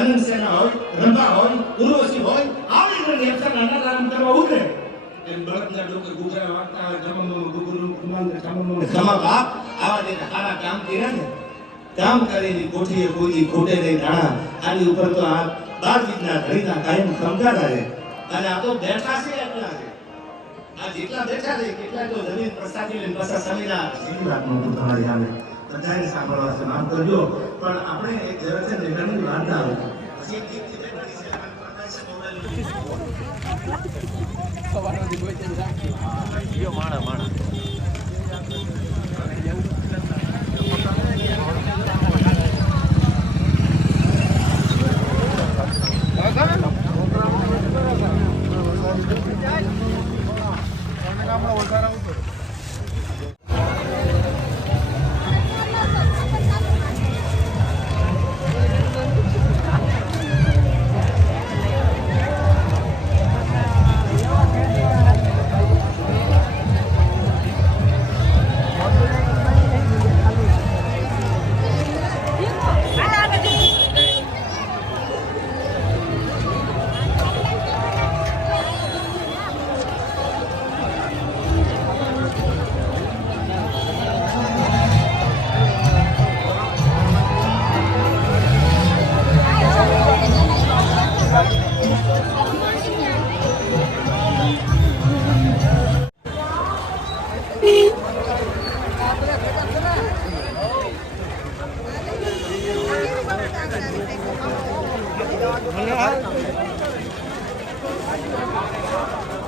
અનંતસેના હોય, રંભા હોય, ઉર્વશી હોય, આવી ઘણી અપ્સરા અનાદાન કરવા ઉતરે. એમ બળદના ડોકે ગુગરા વાગતા હોય, જમમમ ગુગરું કુમાંગ જમમમ જમવા આવા જે ખાના કામ કર્યા ને કામ કરીને કોઠીએ કોઈ ખોટે નહીં ધાણા આની ઉપર તો આ 12 વિધના ધણીના કાયમ ખમકાતા રહે. અને આ તો બેઠા છે એટલા છે. આ જેટલા બેઠા છે કેટલા તો જમીન પ્રસાદી લઈને પાછા સમીના સીધી વાત નહોતું તમારી સામે બધાને સાંભળવા છે માફ કરજો. પણ આપણે એક ઝવેરચંદ મેઘાણીની વાર્તા આવે પછી એક ગીત બેઠાડી છે પ્રકાશ મોબાઈલ માણા માણા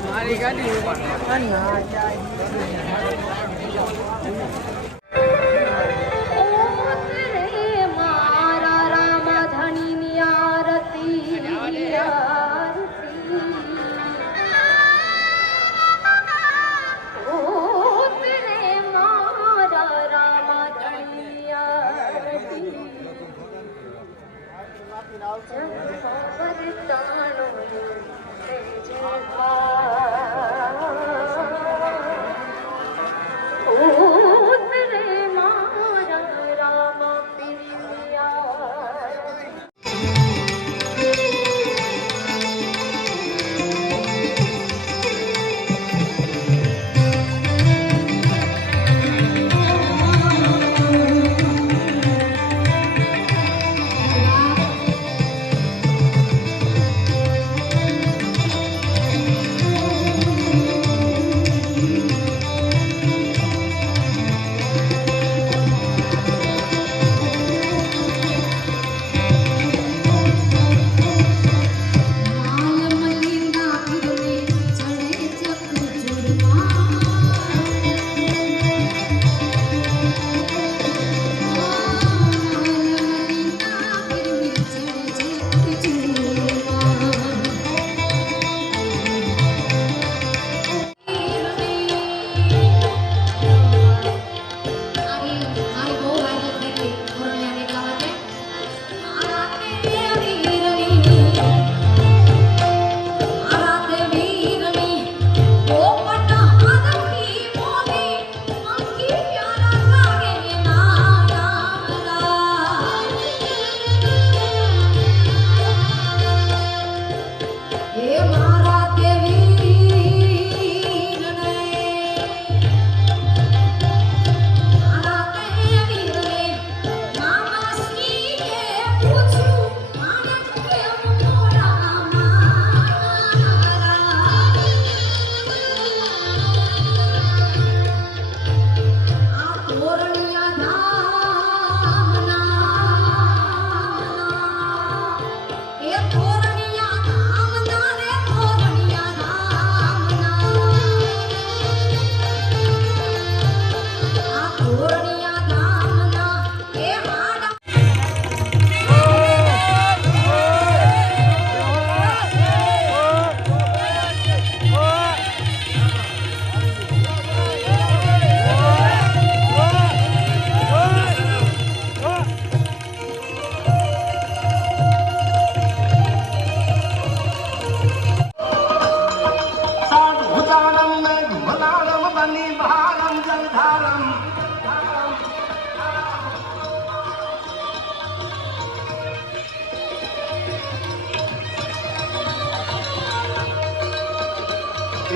મારી ગાડી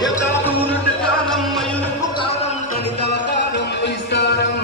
ఏతాదూరుకాలం మయూరపుకాలం తడితవకాలం విస్తారం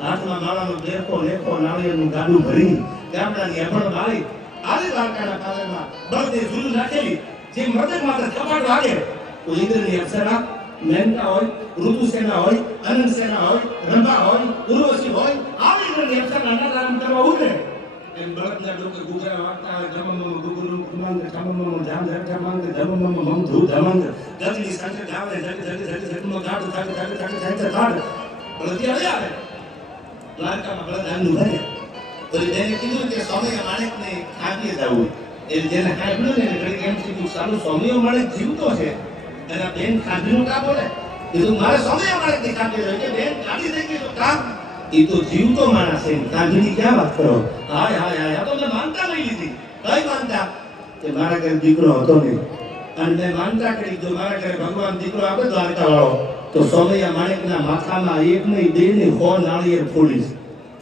હાથમાં માળાનો દેખો લેખો નાળિયેરનું ગાડું ભરી ગામડાની અભણ બાળી આલી દ્વારકાના પાલનમાં બળદે ઝૂલું નાખેલી જે મૃતક માત્ર કપાટ વાગે તો ઇન્દ્રની અપ્સરા મેનકા હોય ઋતુસેના હોય અનંતસેના હોય રંભા હોય ઉર્વશી હોય આવી ઇન્દ્રની અપ્સરા અન્નદાન કરવા ઉતરે એમ બળદના ડોકે ગુગરા વાગતા હોય જમમમ ગુગુરુ કુમાંગ જમમમ જામ જમંગ જમમમ મમ ધુ ધમંગ ગગલી સંગ ગાવે જગ જગ જગ જગમાં ગાડ જગ જગ જગ જગ ગાડ બળદી આવે દ્વારકામાં બળદ આનું ભરે તો તેને કીધું કે સ્વામી માણેકને ખાંપીએ જવું એટલે જેને ખાંપ્યું ને ઘડી કેમ કીધું સારું સ્વામીઓ માણેક જીવતો છે એના બેન ખાંપીનું કા બોલે કીધું મારે સ્વામીઓ માણેકને ખાંપી રહ્યો કે બેન કાઢી દઈ ગઈ તો કામ એ તો જીવતો માણસ છે કાઢીની ક્યાં વાત કરો હાય હાય હાય આ તો મેં માનતા લઈ લીધી કઈ માનતા કે મારા ઘરે દીકરો હતો નહીં અને મેં માનતા કરી જો મારા ઘરે ભગવાન દીકરો આપે દ્વારકા વાળો તો સ્વામી માણેકના માથામાં એક નહીં બે નહીં 100 નાળિયેર ફોડીશ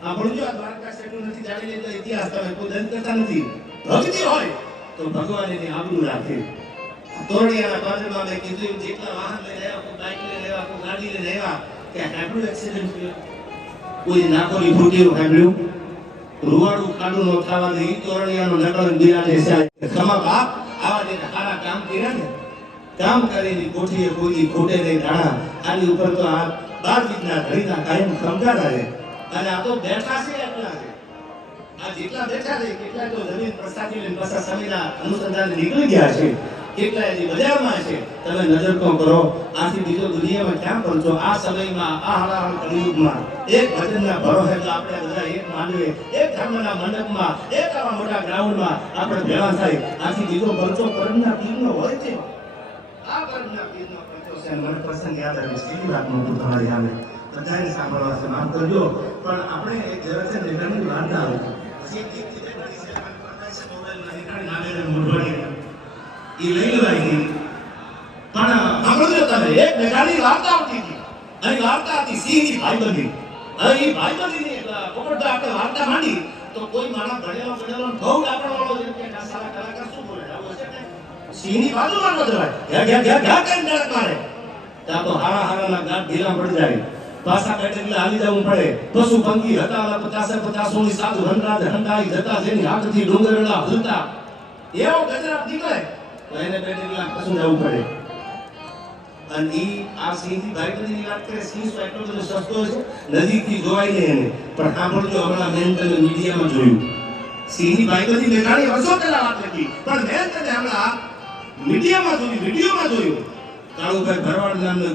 આ ભણજો આ દ્વારકા સેટું નથી જાણી લેતો ઇતિહાસ તમે કોઈ દંત કરતા નથી ભક્તિ હોય તો ભગવાન એની આબરૂ રાખે તોરડિયાના પાદરમાં મેં કીધું જેટલા વાહન લઈને આવ્યા કોઈ બાઇક લઈને આવ્યા કોઈ ગાડી લઈને આવ્યા કે હાઈબ્રિડ એક્સિડન્ટ થયો કોઈ નાકોની ફૂટીનું હાઈબ્રિડ રૂવાડું ખાડું નો થવાનું ઈ તોરડિયાનો નકળ બિરાજે છે ખમા બાપ આવા જે સારા કામ કર્યા ને કામ કરીને કોઠીએ કોઈ ખોટે નહીં દાણા આની ઉપર તો આ 12 વીજના ઘડીના કાયમ ખમગાતા છે અને આ તો બેઠા છે એટલા છે આ જેટલા બેઠા છે કેટલા તો જમીન પ્રસાદી લઈને પાછા સમયના અનુસંધાને નીકળી ગયા છે કેટલા જે બજારમાં છે તમે નજર તો કરો આથી બીજો દુનિયામાં ક્યાં પહોંચો આ સમયમાં આ હળાહળ કળિયુગમાં એક ભજનના ભરોસે તો આપણે બધા એક માનવે એક ધર્મના મંડપમાં એક આવા મોટા ગ્રાઉન્ડમાં આપણે ભેળા થાય આથી બીજો પરચો પરમના પીરનો હોય છે આ પરમના પીરનો પરચો છે મને પ્રસંગ યાદ આવે સીધી વાત મૂકું તમારી સામે બધાને સાંભળવા છે માફ કરજો પણ આપણે એક જરસે નિર્ણયની વાર્તા આવી સીધી સીધી કરી છે મને પ્રકાશ મોબાઈલમાં નિર્ણય નામે મૂળવાણી ઈ લઈ લેવાય પણ સાંભળજો તમે એક મેઘાની વાર્તા આવતી હતી અને વાર્તા હતી સિંહની ભાઈબંધી હવે ઈ ભાઈબંધીની પોપટભાઈ આપણે વાર્તા માંડી તો કોઈ માણસ ભણેલો બહુ ડાપણ વાળો જેમ કે આ સારા કલાકાર શું બોલે આવો છે ને સિંહની બાજુમાં ન જવાય ઘા ઘા ઘા ઘા કરીને ડળક મારે ત્યાં તો હારા હારાના ગાંઠ ઢીલા પડી જાય પાછા કાઢે એટલે હાલી જવું પડે પશુ પંખી હતા 50 ની સાધુ હંડરાજ હંડાઈ જતા જેની હાથથી ડુંગરડા હલતા એવો ગજરાપ નીકળે તો એને પેટેલા પસંદ જવું પડે અને ઈ આ સિંહની ભાઈબંધીની વાત કરે સિંહ તો એટલો બધો સસ્તો છે નજીકથી જોવાય ને એને પણ સાંભળજો હમણાં મેં તમે મીડિયામાં જોયું સિંહની ભાઈબંધી મેઘાણી વર્ષો પહેલા વાત લખી પણ મેં તમે હમણાં મીડિયામાં જોયું વિડીયોમાં જોયું કાળુભાઈ ભરવાડ નામનો